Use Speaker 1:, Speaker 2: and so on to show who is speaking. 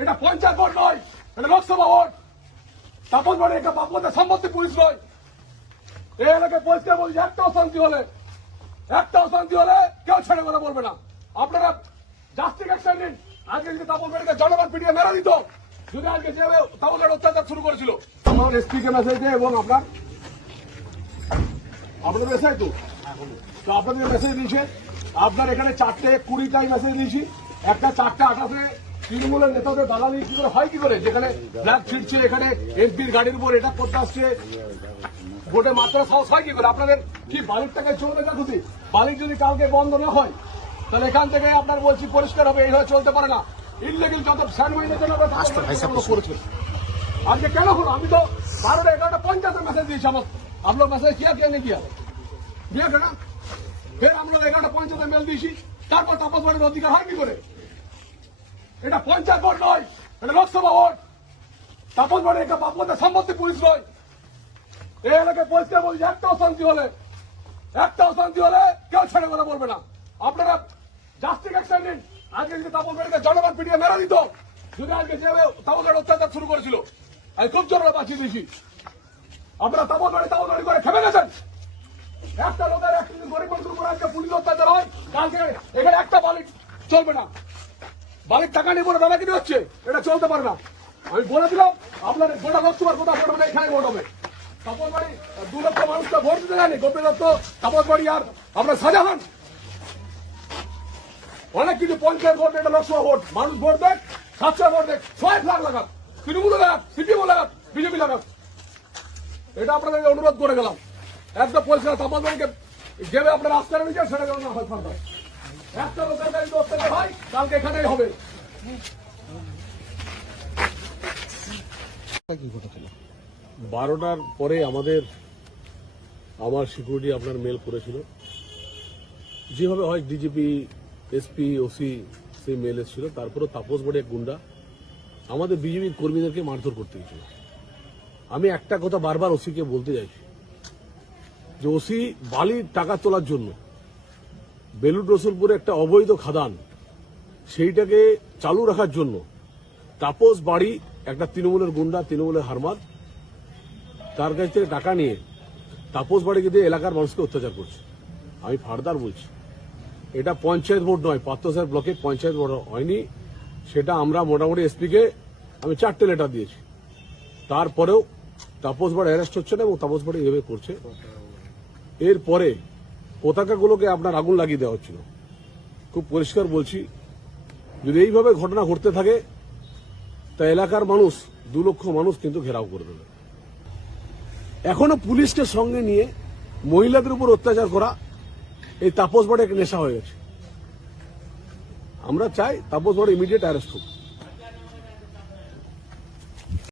Speaker 1: এটা পঞ্চায়েত ভোট নয়, এটা লোকসভা ভোট। তাপস বাড়ি এটা বাপমাদের সম্পত্তি পুলিশ নয়। এই এলাকায় পরিষ্কার বলছি একটা অশান্তি হলে একটা অশান্তি হলে কেউ ছেড়ে কথা বলবে না। আপনারা জাস্টিক অ্যাকশন নিন। আজকে যদি তাপস বাড়িকে জনগণ পিটিয়ে মেরে দিত, যদি আজকে যে তাপস বাড়ি অত্যাচার শুরু করেছিল। আমার এসপি কে মেসেজ দিয়ে এবং আপনার আপনাদের মেসেজ তো? তো আপনাদের মেসেজ দিয়েছে। আপনার এখানে চারটে কুড়িটাই মেসেজ দিয়েছি। একটা চারটে আঠাশে তৃণমূলের নেতাদের দালালি কি করে হয় কি করে? যেখানে ব্ল্যাক ছিটছে এখানে এমপির গাড়ির উপর এটা করতে আসছে। ভোটে মাত্রা সাহস হয় কি করে? আপনাদের কি বালির টাকায় চলবে না খুশি বালির যদি কালকে বন্ধ না হয় তাহলে এখান থেকে আপনার বলছি পরিষ্কার হবে এইভাবে চলতে পারে না। ইনলিগেল যত করেছে। আজকে কেন হল? আমি তো বারোটা এগারোটা পঞ্চায়েতের মেসেজ দিয়েছি আমার। আপনার মেসেজ কিয়া কে নেই কিয়া কেনা ফের। আমরা এগারোটা পঞ্চায়েতের মেল দিয়েছি। তারপর তাপস বাড়ির অধিকার হয় কি করে? এটা পঞ্চায়েত ভোট নয়, এটা লোকসভা ভোট। তাপস বাড়ি এটা বাপমাদের সম্পত্তি পুলিশ নয়। এই এলাকায় পরিষ্কার বলছি একটা অশান্তি হলে, একটা অশান্তি হলে কেউ ছেড়ে কথা বলবে না। আপনারা জাস্টিক অ্যাকশন নিন। আজকে যদি তাপস বাড়িকে জনগণ পিটিয়ে মেরে দিত, যদি আজকে যে তাপস বাড়ি অত্যাচার শুরু করেছিল, আমি খুব জোরে বাঁচিয়ে দিয়েছি। আপনারা তাবল বাড়ি তাবল বাড়ি করে খেপে গেছেন। একটা লোকের একটা গরিব মানুষের উপর আজকে পুলিশ অত্যাচার হয়, কালকে এখানে একটা বালিক চলবে না। বালিক টাকা নিয়ে বলে দাদাগিরি হচ্ছে? এটা চলতে পারে না। আমি বলে দিলাম, আপনার গোটা লোকসভার কোথা ভোট হবে এখানে ভোট হবে। বাড়ি দু লক্ষ মানুষকে ভোট দিতে জানি গোপী দত্ত বাড়ি আর অনেক কিছু পঞ্চায়েত ভোট, এটা লোকসভা ভোট। মানুষ ভোট দেখ সাতশো ভোট দেখ ছয় ফ্লাগ লাগাক। তৃণমূল লাগাক, সিপিএম লাগাক, বিজেপি লাগাক। এটা আপনাদেরকে অনুরোধ করে গেলাম। একদম পরিষ্কার তাপমাত্রাকে যেভাবে আপনারা আস্থারা নিচ্ছেন সেটা যেন না হয়।
Speaker 2: বারোটার পরে আমাদের আমার সিকিউরিটি আপনার মেল করেছিল। যেভাবে হয় ডিজিপি এসপি ওসি সেই মেল এসেছিল। তারপরে তাপস বড়ে এক গুন্ডা আমাদের বিজেপি কর্মীদেরকে মারধর করতে গেছিল আমি একটা কথা বারবার ওসিকে বলতে চাইছি যে ওসি বালির টাকা তোলার জন্য বেলুট রসুলপুরে একটা অবৈধ খাদান। সেইটাকে চালু রাখার জন্য তাপস বাড়ি, একটা তৃণমূলের গুন্ডা, তৃণমূলের হারমাদ, তার কাছ থেকে টাকা নিয়ে তাপস বাড়িকে দিয়ে এলাকার মানুষকে অত্যাচার করছে। আমি ফার্দার বলছি, এটা পঞ্চায়েত বোর্ড নয় পাত্রসার ব্লকে পঞ্চায়েত বোর্ড হয়নি। সেটা আমরা মোটামুটি এসপিকে আমি চারটে লেটার দিয়েছি। তারপরেও তাপস বাড়ি অ্যারেস্ট হচ্ছে না এবং তাপস বাড়ি এভাবে করছে। এরপরে পতাকাগুলোকে আপনার আগুন লাগিয়ে দেওয়া হচ্ছিল। খুব পরিষ্কার বলছি, যদি এইভাবে ঘটনা ঘটতে থাকে, তা এলাকার মানুষ, দু লক্ষ মানুষ কিন্তু ঘেরাও করে দেবে। এখনও পুলিশকে সঙ্গে নিয়ে মহিলাদের উপর অত্যাচার করা এই তাপস বাড়ি এক নেশা হয়ে গেছে। আমরা চাই তাপস বাড়ি ইমিডিয়েট অ্যারেস্ট হোক।